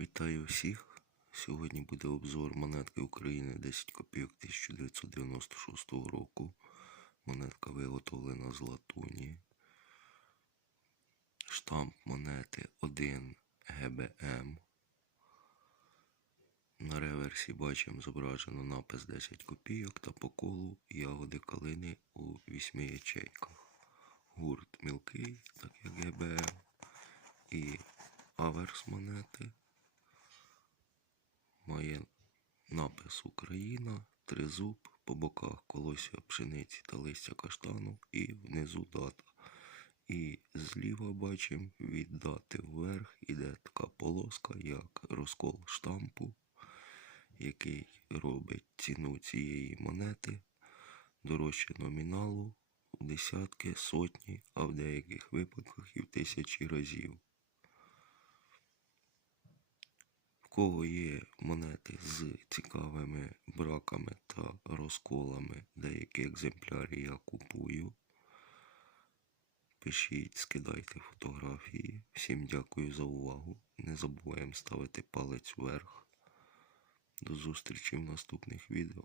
Вітаю всіх! Сьогодні буде обзор монетки України 10 копійок 1996 року. Монетка виготовлена з латуні. Штамп монети 1 ГБМ. На реверсі бачимо зображено напис 10 копійок та по колу ягоди калини у 8 ячейках. Гурт мілкий, так як ГБМ. І аверс монети має напис Україна, тризуб, по боках колосся пшениці та листя каштану і внизу дата. І зліва бачимо від дати вверх іде така полоска, як розкол штампу, який робить ціну цієї монети дорожче номіналу в десятки, сотні, а в деяких випадках і в тисячі разів. В кого є монети з цікавими браками та розколами, деякі екземпляри я купую. Пишіть, скидайте фотографії. Всім дякую за увагу. Не забуваємо ставити палець вверх. До зустрічі в наступних відео.